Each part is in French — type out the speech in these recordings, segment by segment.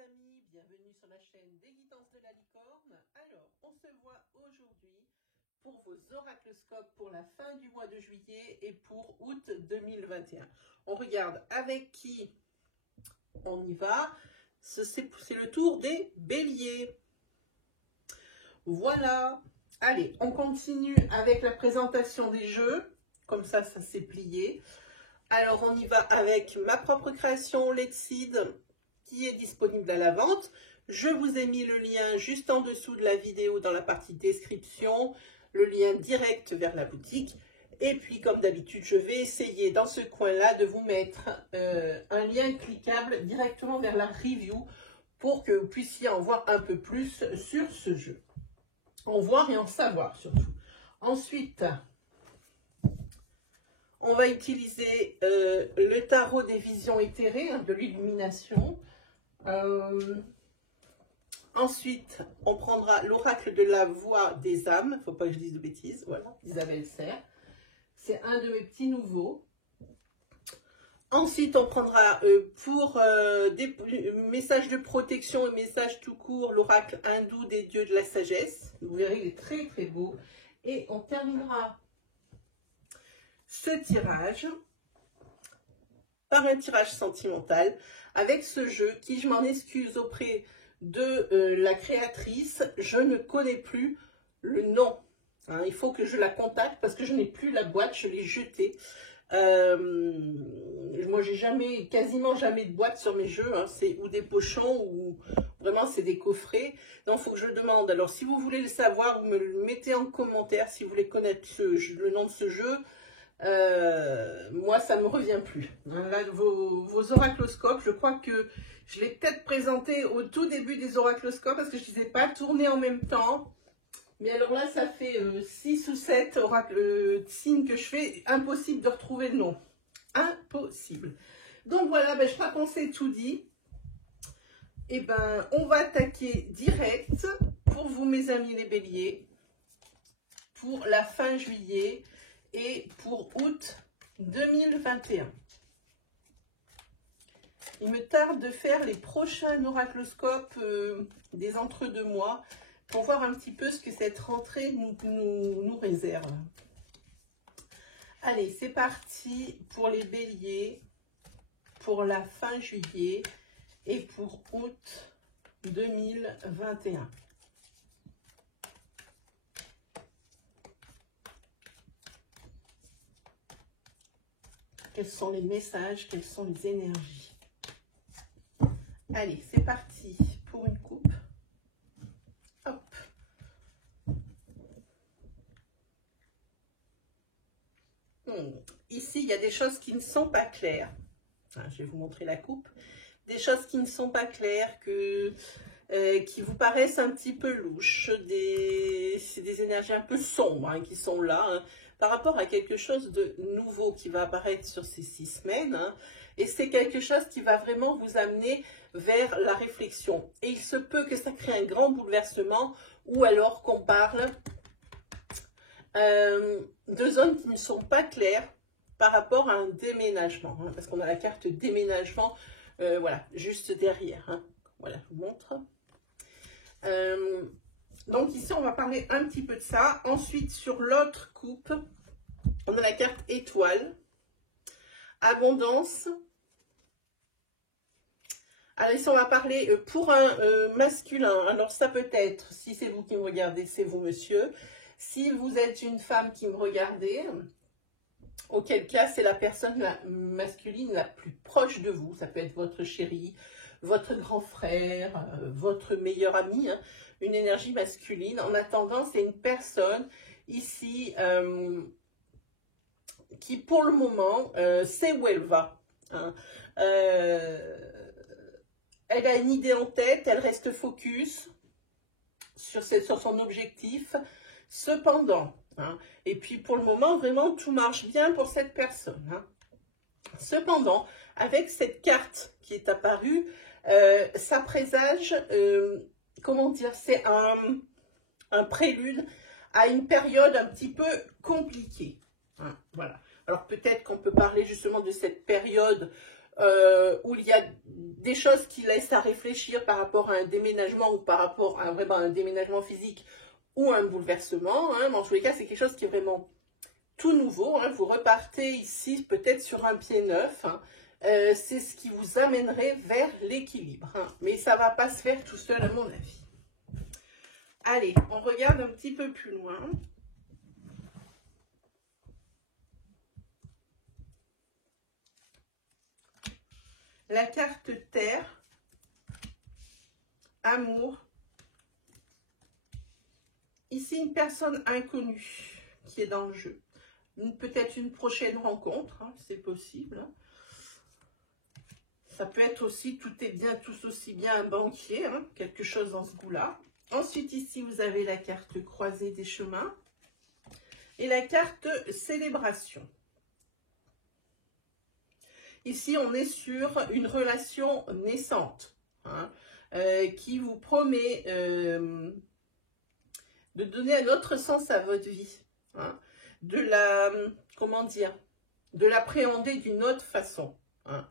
amis, bienvenue sur la chaîne des Guidances de la Licorne. Alors, on se voit aujourd'hui pour vos oracloscopes pour la fin du mois de juillet et pour août 2021. On regarde avec qui on y va. C'est le tour des béliers. Voilà. Allez, on continue avec la présentation des jeux. Comme ça s'est plié. Alors, on y va avec ma propre création, Letseed, qui est disponible à la vente. Je vous ai mis le lien juste en dessous de la vidéo dans la partie description, le lien direct vers la boutique. Et puis, comme d'habitude, je vais essayer dans ce coin-là de vous mettre un lien cliquable directement vers la review pour que vous puissiez en voir un peu plus sur ce jeu. En voir et en savoir surtout. Ensuite, on va utiliser le tarot des visions éthérées, de l'illumination. Ensuite, on prendra l'oracle de la voix des âmes. Il ne faut pas que je dise de bêtises. Voilà, Isabelle Serre. C'est un de mes petits nouveaux. Ensuite, on prendra pour des messages de protection et messages tout court, l'oracle hindou des dieux de la sagesse. Vous verrez, il est très très beau. Et on terminera ce tirage par un tirage sentimental avec ce jeu qui, je m'en excuse auprès de la créatrice, je ne connais plus le nom. Hein, il faut que je la contacte parce que je n'ai plus la boîte, je l'ai jetée. Moi, j'ai quasiment jamais de boîte sur mes jeux, hein, c'est ou des pochons ou vraiment c'est des coffrets. Donc, il faut que je le demande. Alors, si vous voulez le savoir, vous me le mettez en commentaire si vous voulez connaître le nom de ce jeu. Moi, ça ne me revient plus. Là, vos oracloscopes, je crois que je l'ai peut-être présenté au tout début des oracloscopes parce que je ne les ai pas tournés en même temps. Mais alors là, ça fait 6 ou 7 signes que je fais. Impossible de retrouver le nom. Impossible. Donc voilà, je crois qu'on s'est tout dit. Et on va attaquer direct pour vous, mes amis les béliers, pour la fin juillet et pour août 2021. Il me tarde de faire les prochains oracloscopes des entre-deux mois pour voir un petit peu ce que cette rentrée nous réserve. Allez, c'est parti pour les béliers, pour la fin juillet et pour août 2021. Quels sont les messages, quelles sont les énergies? Allez, c'est parti pour une coupe. Hop. Ici, il y a des choses qui ne sont pas claires. Je vais vous montrer la coupe. Des choses qui ne sont pas claires, qui vous paraissent un petit peu louches. C'est des énergies un peu sombres qui sont là. Par rapport à quelque chose de nouveau qui va apparaître sur ces 6 semaines. Et c'est quelque chose qui va vraiment vous amener vers la réflexion. Et il se peut que ça crée un grand bouleversement ou alors qu'on parle de zones qui ne sont pas claires par rapport à un déménagement. Parce qu'on a la carte déménagement, voilà, juste derrière. Voilà, je vous montre. Donc ici, on va parler un petit peu de ça. Ensuite, sur l'autre coupe, on a la carte étoile, abondance. Alors ici, on va parler pour un masculin. Alors ça peut être, si c'est vous qui me regardez, c'est vous, monsieur. Si vous êtes une femme qui me regardez, auquel cas, c'est la personne masculine la plus proche de vous. Ça peut être votre chéri, votre grand frère, votre meilleur ami, une énergie masculine. En attendant, c'est une personne ici qui, pour le moment, sait où elle va. Elle a une idée en tête, elle reste focus sur son objectif. Cependant, et puis pour le moment, vraiment, tout marche bien pour cette personne. Cependant, avec cette carte qui est apparue, ça présage, comment dire, c'est un prélude à une période un petit peu compliquée. Voilà. Alors peut-être qu'on peut parler justement de cette période où il y a des choses qui laissent à réfléchir par rapport à un déménagement ou par rapport à vraiment un déménagement physique ou un bouleversement. Hein. Mais en tous les cas, c'est quelque chose qui est vraiment tout nouveau. Hein. Vous repartez ici peut-être sur un pied neuf. Hein. C'est ce qui vous amènerait vers l'équilibre. Hein. Mais ça ne va pas se faire tout seul à mon avis. Allez, on regarde un petit peu plus loin. La carte Terre, Amour. Ici, une personne inconnue qui est dans le jeu. Peut-être une prochaine rencontre, hein, c'est possible. Hein. Ça peut être aussi, tout est bien, tout aussi bien un banquier, hein, quelque chose dans ce goût-là. Ensuite, ici, vous avez la carte croisée des chemins et la carte célébration. Ici, on est sur une relation naissante, hein, qui vous promet de donner un autre sens à votre vie, hein, de la, comment dire, de l'appréhender d'une autre façon. Hein.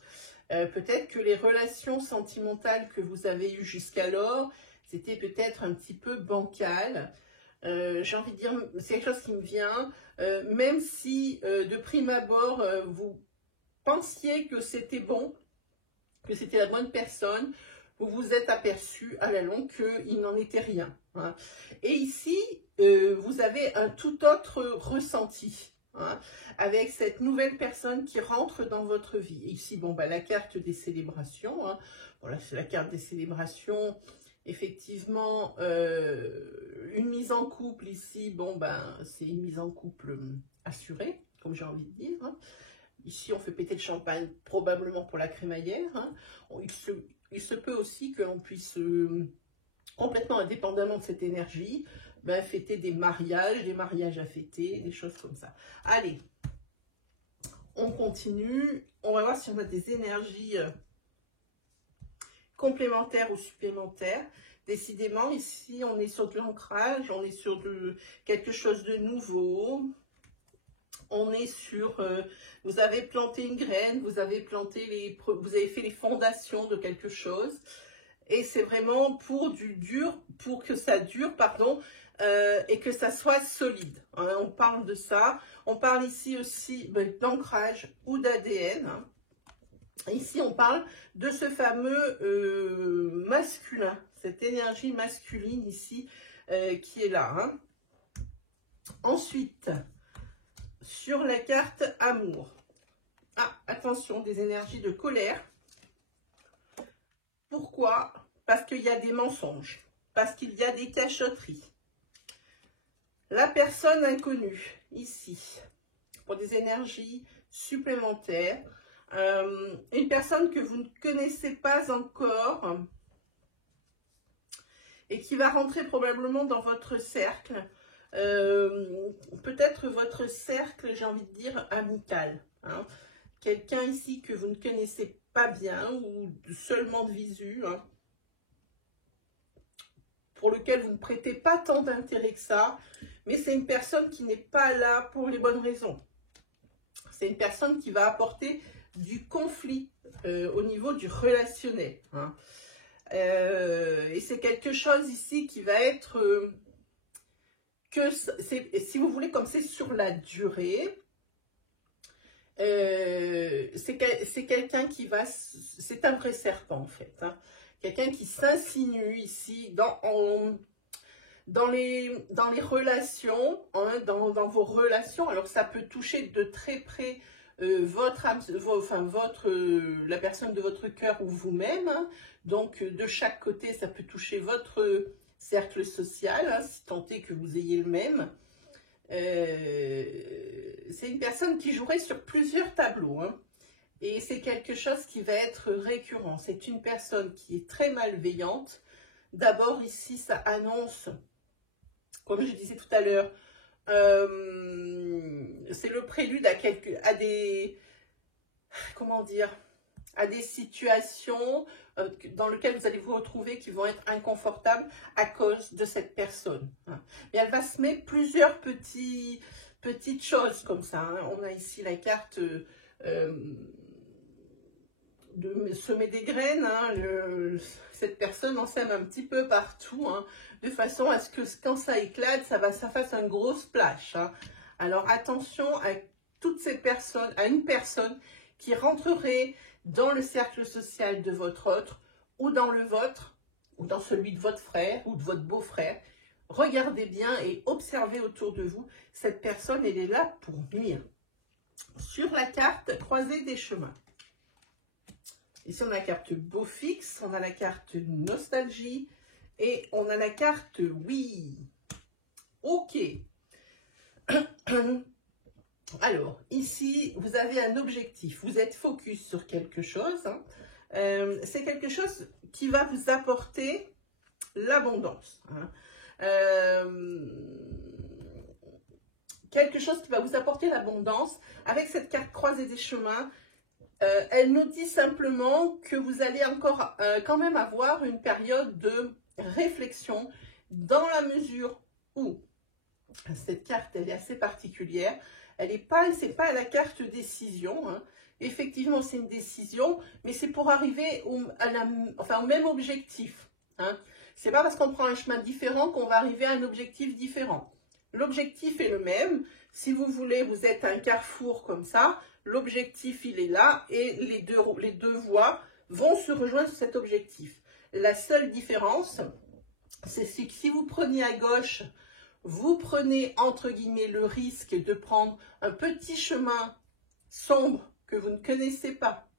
Peut-être que les relations sentimentales que vous avez eues jusqu'alors, c'était peut-être un petit peu bancal. J'ai envie de dire, c'est quelque chose qui me vient, même si de prime abord, vous pensiez que c'était bon, que c'était la bonne personne, vous vous êtes aperçu à la longue qu'il n'en était rien. Hein. Et ici, vous avez un tout autre ressenti, hein, avec cette nouvelle personne qui rentre dans votre vie. Et ici, bon, bah, la carte des célébrations, hein. Voilà, c'est la carte des célébrations. Effectivement, une mise en couple ici, bon, ben, c'est une mise en couple assurée, comme j'ai envie de dire. Hein. Ici, on fait péter le champagne, probablement pour la crémaillère. Hein. Il se peut aussi que l'on puisse, complètement indépendamment de cette énergie, ben, fêter des mariages à fêter, des choses comme ça. Allez, on continue. On va voir si on a des énergies complémentaires ou supplémentaires. Décidément, ici, on est sur de l'ancrage, on est sur quelque chose de nouveau. On est sur, vous avez planté une graine, vous avez fait les fondations de quelque chose. Et c'est vraiment pour que ça dure, pardon, et que ça soit solide. Hein, on parle de ça. On parle ici aussi d'ancrage ou d'ADN. Hein. Ici, on parle de ce fameux masculin, cette énergie masculine ici qui est là. Hein. Ensuite, sur la carte amour. Ah, attention, des énergies de colère. Pourquoi? Parce qu'il y a des mensonges, parce qu'il y a des cachotteries. La personne inconnue, ici, pour des énergies supplémentaires. Une personne que vous ne connaissez pas encore et qui va rentrer probablement dans votre cercle. Peut-être votre cercle, j'ai envie de dire, amical. Hein. Quelqu'un ici que vous ne connaissez pas bien ou seulement de visu, hein, pour lequel vous ne prêtez pas tant d'intérêt que ça, mais c'est une personne qui n'est pas là pour les bonnes raisons. C'est une personne qui va apporter du conflit au niveau du relationnel. Hein. Et c'est quelque chose ici qui va être... si vous voulez, comme c'est sur la durée, c'est quelqu'un qui va, c'est un vrai serpent en fait, hein. Quelqu'un qui s'insinue ici dans les relations, hein, dans vos relations. Alors ça peut toucher de très près votre âme, la personne de votre cœur ou vous-même, hein. Donc de chaque côté ça peut toucher votre cercle social, hein, si tant est que vous ayez le même. C'est une personne qui jouerait sur plusieurs tableaux, hein, et c'est quelque chose qui va être récurrent. C'est une personne qui est très malveillante. D'abord ici ça annonce, comme je disais tout à l'heure, c'est le prélude à des comment dire, à des situations dans lesquelles vous allez vous retrouver qui vont être inconfortables à cause de cette personne. Hein. Et elle va se mettre plusieurs petites choses comme ça. Hein. On a ici la carte de semer des graines. Hein. Cette personne en sème un petit peu partout, hein, de façon à ce que quand ça éclate, ça fasse un gros splash. Hein. Alors attention à toutes ces personnes, à une personne qui rentrerait dans le cercle social de votre autre, ou dans le vôtre, ou dans celui de votre frère, ou de votre beau-frère. Regardez bien et observez autour de vous. Cette personne, elle est là pour nuire. Sur la carte, croisée des chemins. Ici, on a la carte beau fixe, on a la carte nostalgie et on a la carte oui. Ok. Alors, ici, vous avez un objectif. Vous êtes focus sur quelque chose. Hein. C'est quelque chose qui va vous apporter l'abondance. Hein. Quelque chose qui va vous apporter l'abondance. Avec cette carte croisée des chemins, elle nous dit simplement que vous allez encore quand même avoir une période de réflexion dans la mesure où cette carte, elle est assez particulière. Elle n'est pas, c'est pas la carte décision. Hein. Effectivement, c'est une décision, mais c'est pour arriver au même objectif. Hein. C'est pas parce qu'on prend un chemin différent qu'on va arriver à un objectif différent. L'objectif est le même. Si vous voulez, vous êtes à un carrefour comme ça. L'objectif, il est là et les deux voies vont se rejoindre sur cet objectif. La seule différence, c'est que si vous prenez à gauche, vous prenez entre guillemets le risque de prendre un petit chemin sombre que vous ne connaissez pas,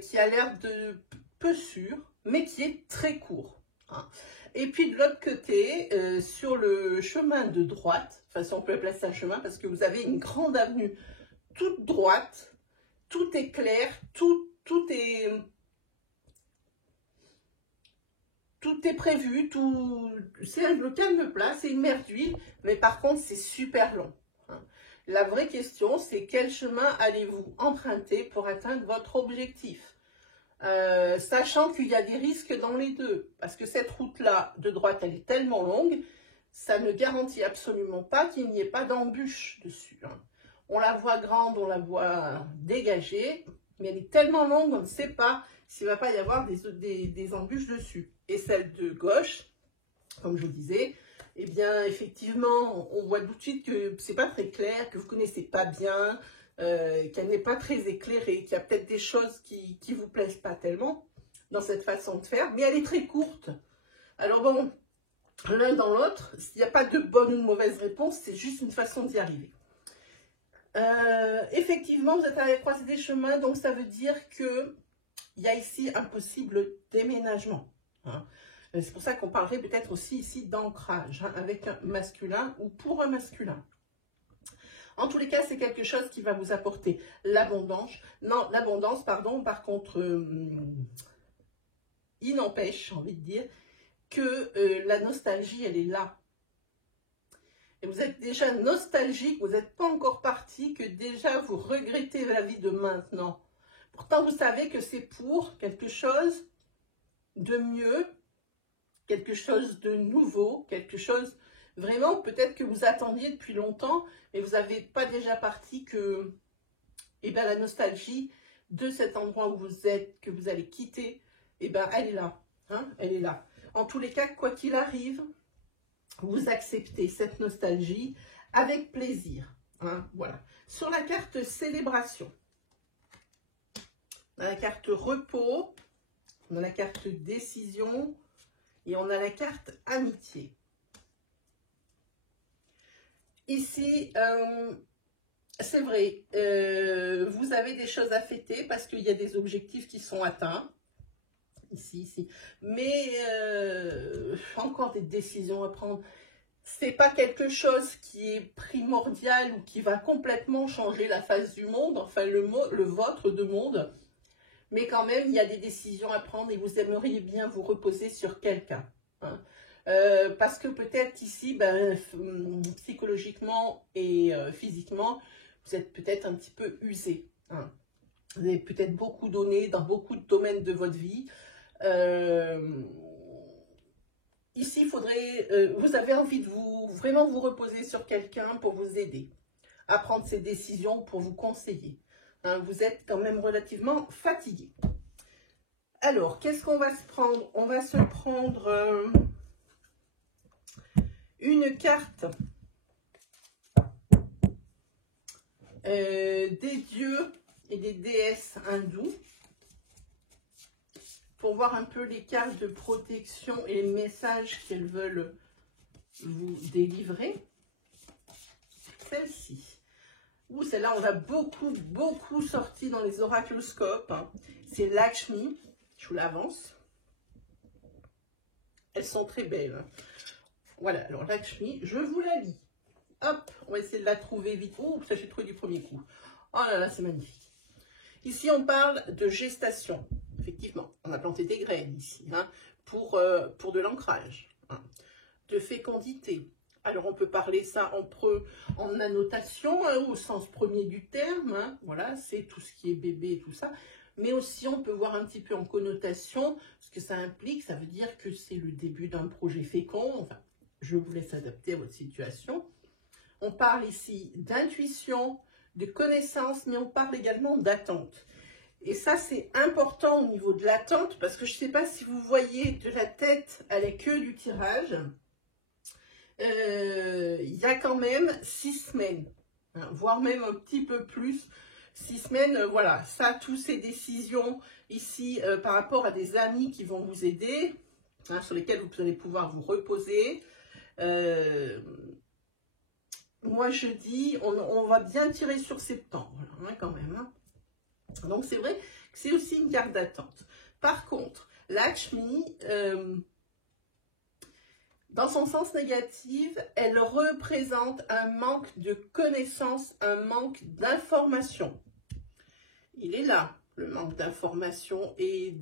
qui a l'air de peu sûr, mais qui est très court. Hein. Et puis de l'autre côté, sur le chemin de droite, enfin si on peut appeler ça un chemin, parce que vous avez une grande avenue toute droite, tout est clair, tout est prévu, c'est le calme plat, c'est une mer d'huile, mais par contre c'est super long. Hein. La vraie question, c'est quel chemin allez-vous emprunter pour atteindre votre objectif, sachant qu'il y a des risques dans les deux, parce que cette route-là de droite, elle est tellement longue, ça ne garantit absolument pas qu'il n'y ait pas d'embûche dessus. Hein. On la voit grande, on la voit dégagée, mais elle est tellement longue, on ne sait pas s'il ne va pas y avoir des embûches dessus. Et celle de gauche, comme je vous disais, eh bien, effectivement, on voit tout de suite que c'est pas très clair, que vous ne connaissez pas bien, qu'elle n'est pas très éclairée, qu'il y a peut-être des choses qui ne vous plaisent pas tellement dans cette façon de faire, mais elle est très courte. Alors bon, l'un dans l'autre, il n'y a pas de bonne ou de mauvaise réponse, c'est juste une façon d'y arriver. Effectivement, vous êtes à la croisée des chemins, donc ça veut dire qu'il y a ici un possible déménagement. Hein. C'est pour ça qu'on parlerait peut-être aussi ici d'ancrage, hein, avec un masculin ou pour un masculin. En tous les cas, c'est quelque chose qui va vous apporter l'abondance. Non, l'abondance, pardon, par contre, il n'empêche, j'ai envie de dire, que la nostalgie, elle est là. Et vous êtes déjà nostalgique, vous n'êtes pas encore parti, que déjà vous regrettez la vie de maintenant. Pourtant, vous savez que c'est pour quelque chose de mieux, quelque chose de nouveau, quelque chose vraiment peut-être que vous attendiez depuis longtemps et vous n'avez pas déjà parti que la nostalgie de cet endroit où vous êtes, que vous allez quitter, elle est là. Hein, elle est là. En tous les cas, quoi qu'il arrive, vous acceptez cette nostalgie avec plaisir. Hein, voilà. Sur la carte célébration, on a la carte repos, on a la carte décision et on a la carte amitié. Ici, c'est vrai, vous avez des choses à fêter parce qu'il y a des objectifs qui sont atteints. Ici. Mais encore des décisions à prendre. C'est pas quelque chose qui est primordial ou qui va complètement changer la face du monde, enfin le vôtre de monde. Mais quand même, il y a des décisions à prendre et vous aimeriez bien vous reposer sur quelqu'un. Hein. Parce que peut-être ici, psychologiquement et physiquement, vous êtes peut-être un petit peu usé. Hein. Vous avez peut-être beaucoup donné dans beaucoup de domaines de votre vie. Ici, il faudrait, vous avez envie de vraiment vous reposer sur quelqu'un pour vous aider à prendre ces décisions, pour vous conseiller. Hein, vous êtes quand même relativement fatigué. Alors, qu'est-ce qu'on va se prendre? On va se prendre une carte des dieux et des déesses hindous pour voir un peu les cartes de protection et les messages qu'elles veulent vous délivrer. Celle-ci. Ouh, celle-là, on a beaucoup sorti dans les oracloscopes. Hein. C'est Lakshmi. Je vous l'avance. Elles sont très belles. Voilà, alors Lakshmi, je vous la lis. Hop, on va essayer de la trouver vite. Oh, ça j'ai trouvé du premier coup. Oh là là, c'est magnifique. Ici, on parle de gestation. Effectivement, on a planté des graines ici, hein, pour de l'ancrage, hein, de fécondité. Alors, on peut parler ça en annotation, hein, au sens premier du terme. Hein, voilà, c'est tout ce qui est bébé et tout ça. Mais aussi, on peut voir un petit peu en connotation ce que ça implique. Ça veut dire que c'est le début d'un projet fécond. Enfin, je vous laisse adapter à votre situation. On parle ici d'intuition, de connaissance, mais on parle également d'attente. Et ça, c'est important au niveau de l'attente, parce que je ne sais pas si vous voyez de la tête à la queue du tirage, il y a quand même 6 semaines, hein, voire même un petit peu plus. 6 semaines, voilà, ça, toutes ces décisions ici par rapport à des amis qui vont vous aider, hein, sur lesquels vous allez pouvoir vous reposer. Moi, je dis, on va bien tirer sur septembre, hein, quand même. Hein. Donc, c'est vrai que c'est aussi une carte d'attente. Par contre, Lakshmi, dans son sens négatif, elle représente un manque de connaissances, un manque d'information. Il est là, le manque d'information et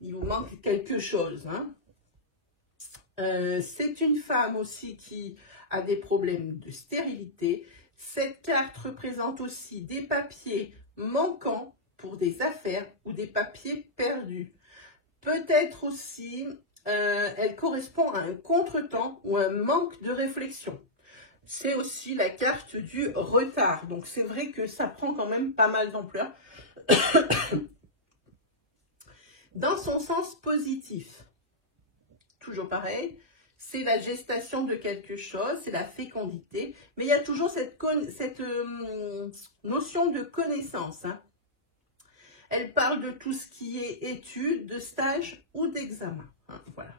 il vous manque quelque chose. Hein. C'est une femme aussi qui a des problèmes de stérilité. Cette carte représente aussi des papiers manquants pour des affaires ou des papiers perdus. Peut-être aussi, elle correspond à un contretemps ou un manque de réflexion. C'est aussi la carte du retard. Donc, c'est vrai que ça prend quand même pas mal d'ampleur. Dans son sens positif, toujours pareil, c'est la gestation de quelque chose, c'est la fécondité, mais il y a toujours cette notion de connaissance. Hein. Elle parle de tout ce qui est études, de stage ou d'examen. Hein, voilà.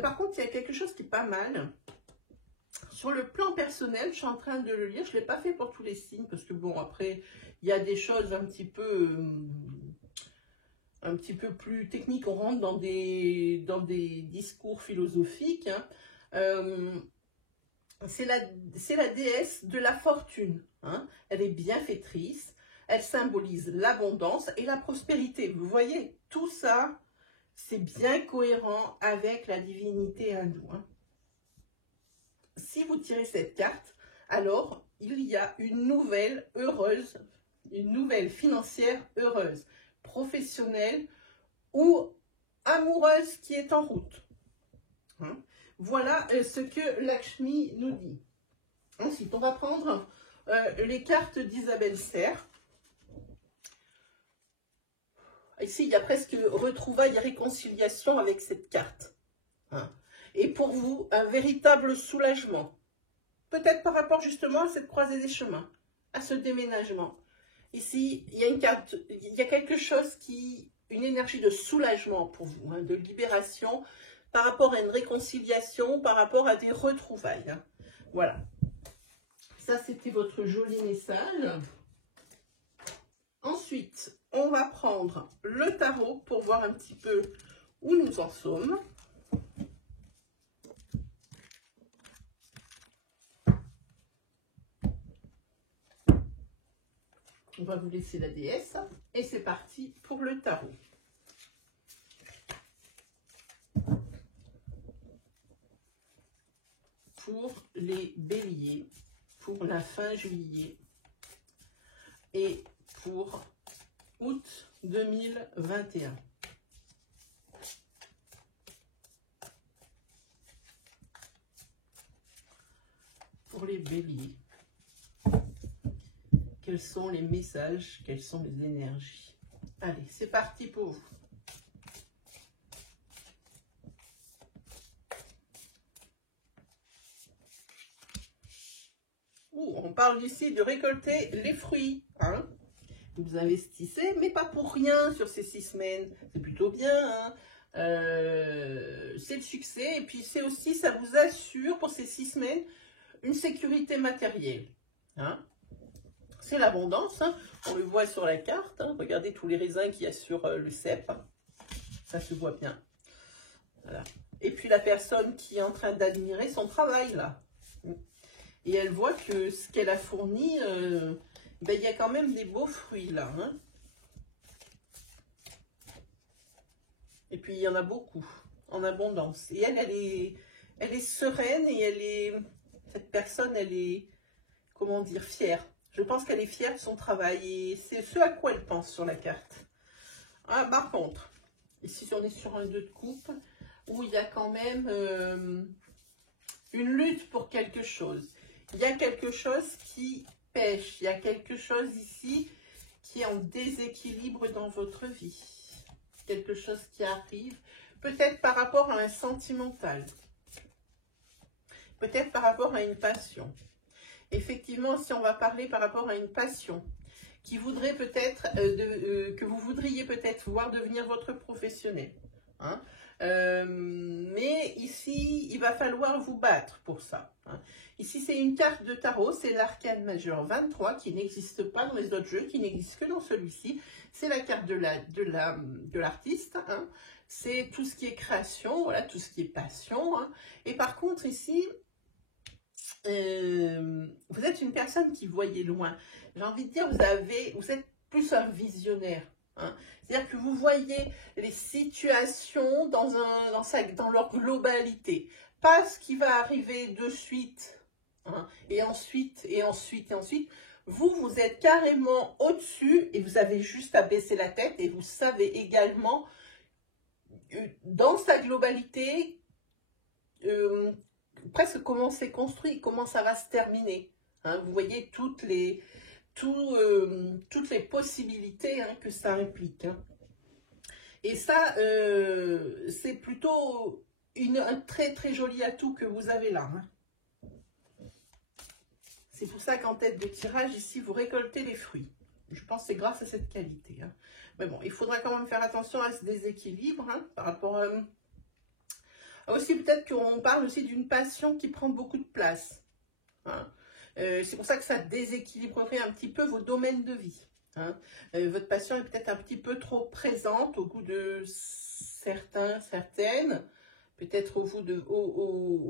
Par contre, il y a quelque chose qui est pas mal. Sur le plan personnel, je suis en train de le lire. Je ne l'ai pas fait pour tous les signes, parce que bon, après, il y a des choses un petit peu plus techniques. On rentre dans des discours philosophiques. Hein. C'est la déesse de la fortune. Hein. Elle est bienfaitrice. Elle symbolise l'abondance et la prospérité. Vous voyez, tout ça, c'est bien cohérent avec la divinité hindoue. Hein. Si vous tirez cette carte, alors il y a une nouvelle heureuse, une nouvelle financière heureuse, professionnelle ou amoureuse qui est en route. Hein. Voilà ce que Lakshmi nous dit. Ensuite, on va prendre les cartes d'Isabelle Serre. Ici, il y a presque retrouvailles et réconciliation avec cette carte. Hein. Et pour vous, un véritable soulagement. Peut-être par rapport justement à cette croisée des chemins, à ce déménagement. Ici, il y a une carte, il y a quelque chose une énergie de soulagement pour vous, hein, de libération, par rapport à une réconciliation, par rapport à des retrouvailles. Hein. Voilà. Ça, c'était votre joli message. Ensuite, on va prendre le tarot pour voir un petit peu où nous en sommes. On va vous laisser la déesse et c'est parti pour le tarot. Pour les béliers, pour la fin juillet et pour août 2021. Pour les béliers. Quels sont les messages? Quelles sont les énergies? Allez, c'est parti pour vous. On parle ici de récolter les fruits. Hein. Vous investissez, mais pas pour rien sur ces 6 semaines. C'est plutôt bien. Hein. C'est le succès. Et puis c'est aussi, ça vous assure pour ces 6 semaines une sécurité matérielle. Hein. C'est l'abondance. Hein. On le voit sur la carte. Hein. Regardez tous les raisins qu'il y a sur le cep. Ça se voit bien. Voilà. Et puis la personne qui est en train d'admirer son travail là. Et elle voit que ce qu'elle a fourni, ben, il y a quand même des beaux fruits là. Hein. Et puis il y en a beaucoup, en abondance. Et elle est sereine et cette personne, elle est, comment dire, fière. Je pense qu'elle est fière de son travail et c'est ce à quoi elle pense sur la carte. Ah, par contre, ici on est sur un 2 de coupe où il y a quand même une lutte pour quelque chose. Il y a quelque chose qui pêche, il y a quelque chose ici qui est en déséquilibre dans votre vie. Quelque chose qui arrive, peut-être par rapport à un sentimental, peut-être par rapport à une passion. Effectivement, si on va parler par rapport à une passion, qui voudrait peut-être, que vous voudriez peut-être voir devenir votre professionnel. Hein. Mais ici, il va falloir vous battre pour ça. Hein. Ici, c'est une carte de tarot, c'est l'arcane majeur 23 qui n'existe pas dans les autres jeux, qui n'existe que dans celui-ci. C'est la carte de l'artiste. Hein. C'est tout ce qui est création, voilà, tout ce qui est passion. Hein. Et par contre, ici, vous êtes une personne qui voyait loin. J'ai envie de dire, vous êtes plus un visionnaire. Hein. C'est-à-dire que vous voyez les situations dans leur globalité. Pas ce qui va arriver de suite, hein, et ensuite, et ensuite, et ensuite. Vous êtes carrément au-dessus et vous avez juste à baisser la tête et vous savez également, dans sa globalité, presque comment c'est construit, comment ça va se terminer. Hein. Vous voyez toutes les possibilités, hein, que ça implique. Hein. Et ça, c'est plutôt un très très joli atout que vous avez là. Hein. C'est pour ça qu'en tête de tirage, ici, vous récoltez les fruits. Je pense que c'est grâce à cette qualité. Hein. Mais bon, il faudra quand même faire attention à ce déséquilibre, hein, par rapport à... Aussi, peut-être qu'on parle aussi d'une passion qui prend beaucoup de place. Hein. C'est pour ça que ça déséquilibrerait un petit peu vos domaines de vie. Hein. Votre passion est peut-être un petit peu trop présente au goût de certaines, peut-être au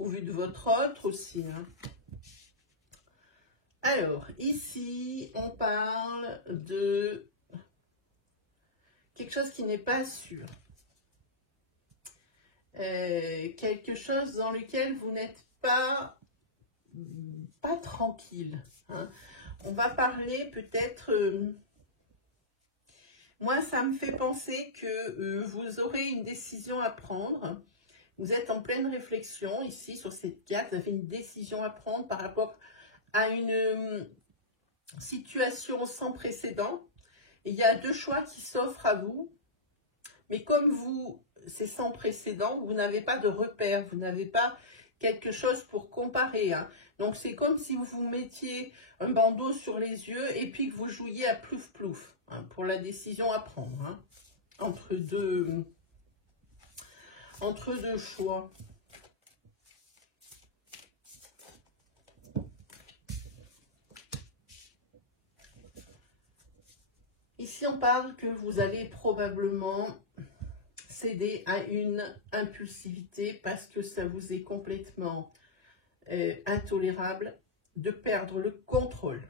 vu de votre autre aussi. Hein. Alors, ici, on parle de quelque chose qui n'est pas sûr. Quelque chose dans lequel vous n'êtes pas tranquille. Hein. On va parler peut-être... moi, ça me fait penser que vous aurez une décision à prendre. Vous êtes en pleine réflexion ici sur cette carte. Vous avez une décision à prendre par rapport à une situation sans précédent. Et il y a 2 choix qui s'offrent à vous. Mais comme c'est sans précédent, vous n'avez pas de repère, vous n'avez pas quelque chose pour comparer. Hein. Donc c'est comme si vous vous mettiez un bandeau sur les yeux et puis que vous jouiez à plouf-plouf, hein, pour la décision à prendre. Hein, entre deux choix. Ici, on parle que vous allez probablement céder à une impulsivité parce que ça vous est complètement intolérable de perdre le contrôle,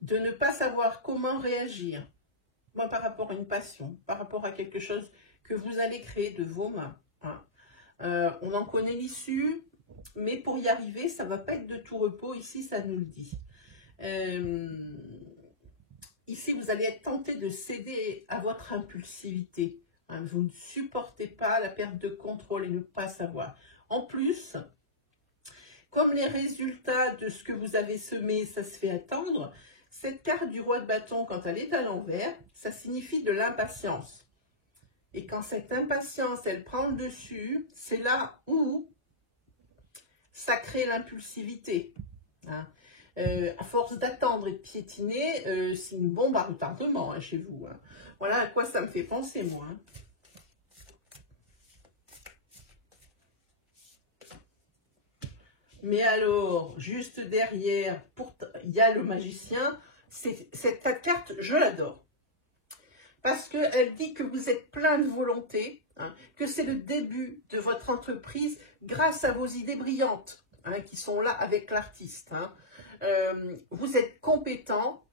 de ne pas savoir comment réagir, par rapport à une passion, par rapport à quelque chose que vous allez créer de vos mains. Hein. On en connaît l'issue, mais pour y arriver, ça ne va pas être de tout repos. Ici, ça nous le dit. Ici, vous allez être tenté de céder à votre impulsivité. Hein. Vous ne supportez pas la perte de contrôle et ne pas savoir. En plus, Comme les résultats de ce que vous avez semé, ça se fait attendre, cette carte du roi de bâton, quand elle est à l'envers, ça signifie de l'impatience. Et quand cette impatience, elle prend le dessus, c'est là où ça crée l'impulsivité. Hein. À force d'attendre et de piétiner, c'est une bombe à retardement, hein, chez vous. Hein. Voilà à quoi ça me fait penser, moi. Hein. Mais alors, juste derrière, il y a le magicien. Cette carte, je l'adore. Parce qu'elle dit que vous êtes plein de volonté, hein, que c'est le début de votre entreprise grâce à vos idées brillantes, hein, qui sont là avec l'artiste. Hein. Vous êtes compétent,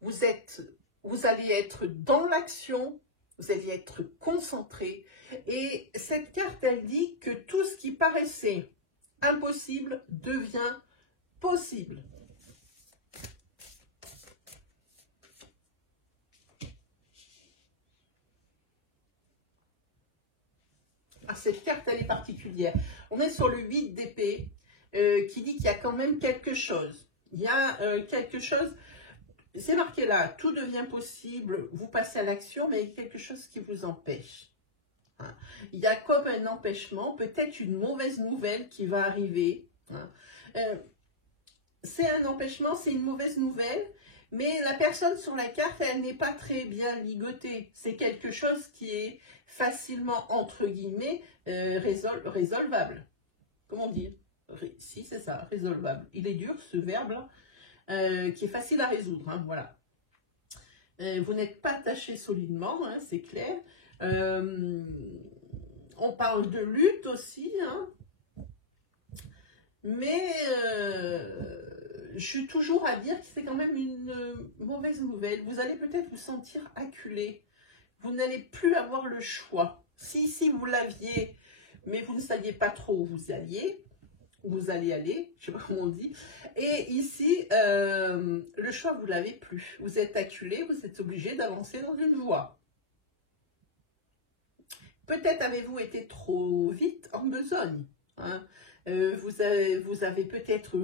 vous allez être dans l'action, vous allez être concentré. Et cette carte, elle dit que tout ce qui paraissait impossible devient possible. Ah, cette carte, elle est particulière. On est sur le 8 d'épée qui dit qu'il y a quand même quelque chose. Il y a quelque chose, c'est marqué là, tout devient possible, vous passez à l'action, mais il y a quelque chose qui vous empêche. Hein. Il y a comme un empêchement, peut-être une mauvaise nouvelle qui va arriver. Hein. C'est un empêchement, c'est une mauvaise nouvelle, mais la personne sur la carte, elle n'est pas très bien ligotée. C'est quelque chose qui est facilement, entre guillemets, résolvable. Comment dire? Si, c'est ça, résolvable. Il est dur, ce verbe-là, qui est facile à résoudre. Hein, voilà. Vous n'êtes pas attaché solidement, hein, c'est clair. On parle de lutte aussi, hein, mais je suis toujours à dire que c'est quand même une mauvaise nouvelle. Vous allez peut-être vous sentir acculé. Vous n'allez plus avoir le choix. Si vous l'aviez, mais vous ne saviez pas trop où vous alliez, vous allez aller, je ne sais pas comment on dit. Et ici, le choix, vous ne l'avez plus. Vous êtes acculé, vous êtes obligé d'avancer dans une voie. Peut-être avez-vous été trop vite en besogne. Hein. Vous allez peut-être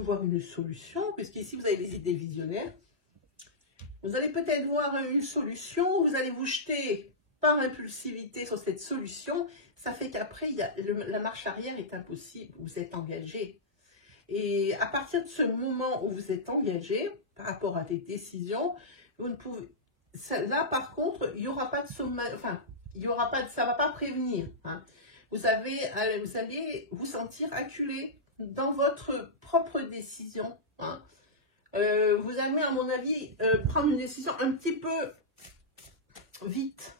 voir une solution, puisqu'ici vous avez des idées visionnaires. Vous allez peut-être voir une solution, vous allez vous jeter par impulsivité sur cette solution. Ça fait qu'après, la marche arrière est impossible, vous êtes engagé. Et à partir de ce moment où vous êtes engagé, par rapport à des décisions, vous ne pouvez... Là, par contre, il n'y aura pas de sommeil, enfin, il y aura pas de, ça ne va pas prévenir. Hein. Vous allez vous sentir acculé dans votre propre décision. Hein. Vous allez, à mon avis, prendre une décision un petit peu vite.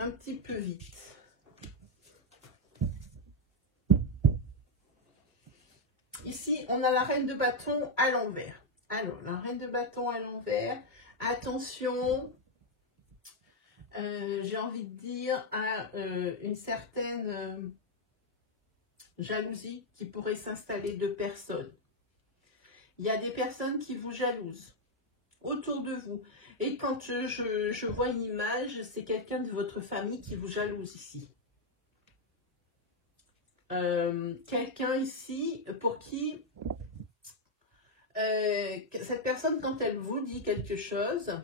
Un petit peu vite. Ici, on a la reine de bâton à l'envers. Alors, la reine de bâton à l'envers, attention, j'ai envie de dire, à une certaine jalousie qui pourrait s'installer de personnes. Il y a des personnes qui vous jalousent autour de vous. Et quand je vois une image, c'est quelqu'un de votre famille qui vous jalouse ici. Quelqu'un ici pour qui cette personne, quand elle vous dit quelque chose,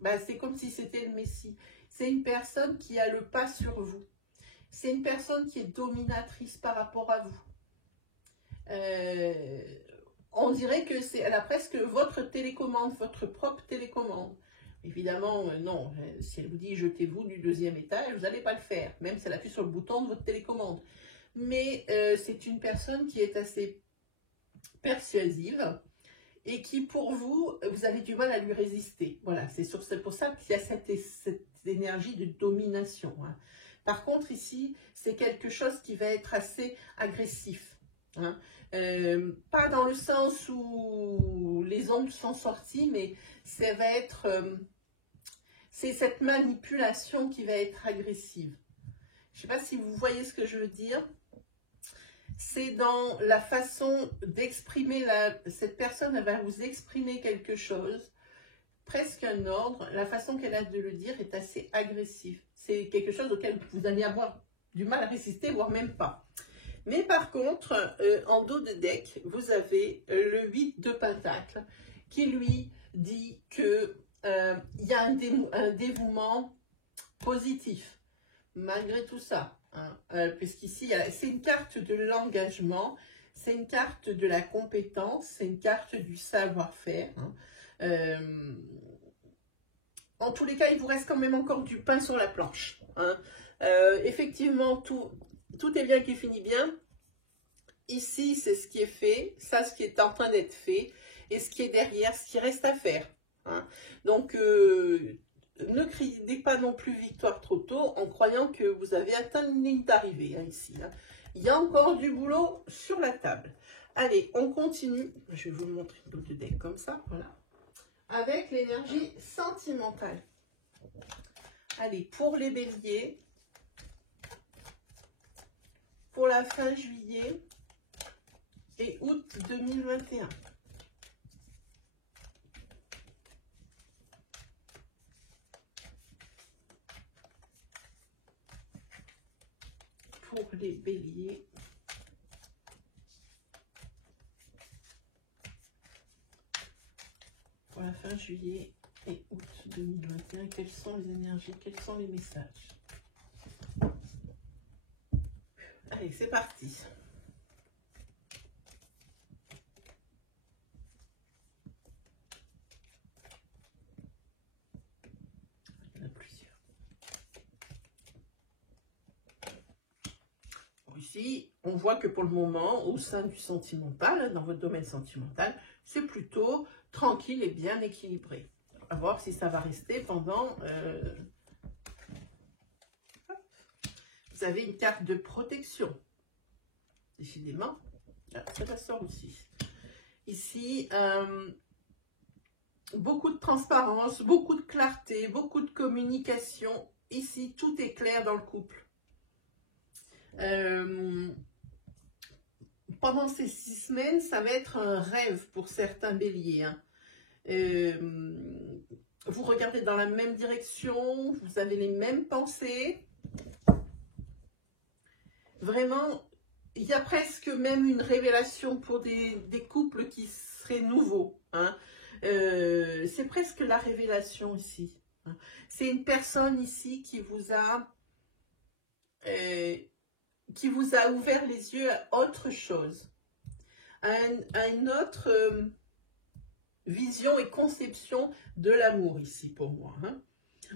bah, c'est comme si c'était le Messie. C'est une personne qui a le pas sur vous. C'est une personne qui est dominatrice par rapport à vous. On dirait que elle a presque votre télécommande, votre propre télécommande. Évidemment, non. Si elle vous dit jetez-vous du 2e étage, vous n'allez pas le faire, même si elle appuie sur le bouton de votre télécommande. Mais c'est une personne qui est assez persuasive et qui, pour vous, vous avez du mal à lui résister. Voilà, c'est pour ça qu'il y a cette énergie de domination. Hein. Par contre, ici, c'est quelque chose qui va être assez agressif. Hein. Pas dans le sens où les ondes sont sorties, mais ça va être... c'est cette manipulation qui va être agressive. Je ne sais pas si vous voyez ce que je veux dire. C'est dans la façon d'exprimer, cette personne elle va vous exprimer quelque chose, presque un ordre. La façon qu'elle a de le dire est assez agressive. C'est quelque chose auquel vous allez avoir du mal à résister, voire même pas. Mais par contre, en dos de deck, vous avez le 8 de Pentacle qui lui dit que il y a un dévouement positif, malgré tout ça. Hein, puisqu'ici, c'est une carte de l'engagement, c'est une carte de la compétence, c'est une carte du savoir-faire. Hein. En tous les cas, il vous reste quand même encore du pain sur la planche. Hein. Effectivement, tout est bien qui finit bien. Ici, c'est ce qui est fait, ça, ce qui est en train d'être fait, et ce qui est derrière, ce qui reste à faire. Hein. Donc, ne criez pas non plus victoire trop tôt en croyant que vous avez atteint une ligne d'arrivée, hein, ici. Hein. Il y a encore du boulot sur la table. Allez, on continue. Je vais vous montrer une autre deck comme ça, voilà. Avec l'énergie sentimentale. Allez, pour les béliers, pour la fin juillet et août 2021. Pour les béliers. Pour la fin juillet et août 2021, quelles sont les énergies, quels sont les messages? Allez, c'est parti. Il y en a plusieurs. Bon, ici, on voit que pour le moment, au sein du sentimental, dans votre domaine sentimental, c'est plutôt tranquille et bien équilibré. On va voir si ça va rester pendant... Vous avez une carte de protection. Décidément, ça la sort aussi. Ici, beaucoup de transparence, beaucoup de clarté, beaucoup de communication. Ici, tout est clair dans le couple. Pendant ces 6 semaines, ça va être un rêve pour certains béliers. Hein. Vous regardez dans la même direction, vous avez les mêmes pensées. Vraiment, il y a presque même une révélation pour des couples qui seraient nouveaux. Hein. C'est presque la révélation ici. Hein. C'est une personne ici qui vous a ouvert les yeux à autre chose, à une autre vision et conception de l'amour ici pour moi. Hein.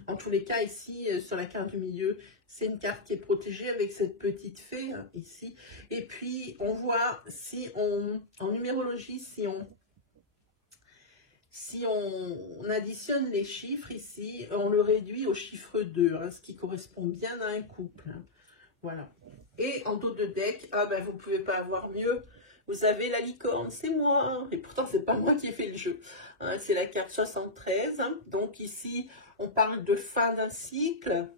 En tous les cas, ici, sur la carte du milieu, c'est une carte qui est protégée avec cette petite fée, hein, ici. Et puis, on voit, en numérologie, si on additionne les chiffres ici, on le réduit au chiffre 2, hein, ce qui correspond bien à un couple. Hein. Voilà. Et en dos de deck, ah ben, vous ne pouvez pas avoir mieux. Vous avez la licorne, c'est moi. Et pourtant, c'est pas moi qui ai fait le jeu. Hein, c'est la carte 73. Hein. Donc ici, on parle de fin d'un cycle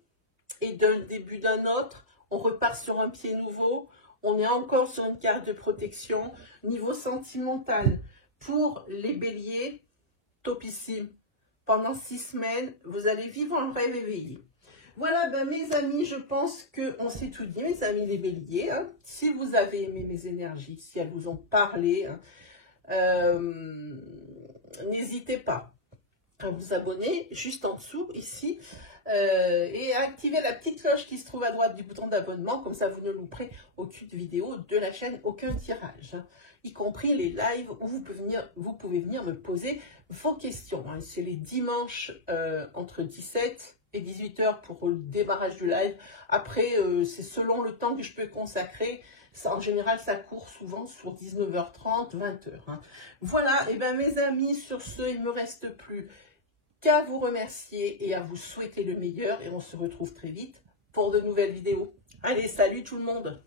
et d'un début d'un autre. On repart sur un pied nouveau. On est encore sur une carte de protection. Niveau sentimental, pour les béliers, topissime. Pendant 6 semaines, vous allez vivre un rêve éveillé. Voilà, ben, mes amis, je pense qu'on s'est tout dit, mes amis les béliers. Hein. Si vous avez aimé mes énergies, si elles vous ont parlé, hein, n'hésitez pas à vous abonner juste en dessous, ici, et à activer la petite cloche qui se trouve à droite du bouton d'abonnement. Comme ça, vous ne louperez aucune vidéo de la chaîne, aucun tirage, hein, y compris les lives où vous pouvez venir me poser vos questions. Hein. C'est les dimanches entre 17 et 18 h pour le démarrage du live. Après, c'est selon le temps que je peux consacrer. Ça, en général, ça court souvent sur 19h30, 20h. Hein. Voilà, et bien mes amis, sur ce, il ne me reste plus qu'à vous remercier et à vous souhaiter le meilleur. Et on se retrouve très vite pour de nouvelles vidéos. Allez, salut tout le monde!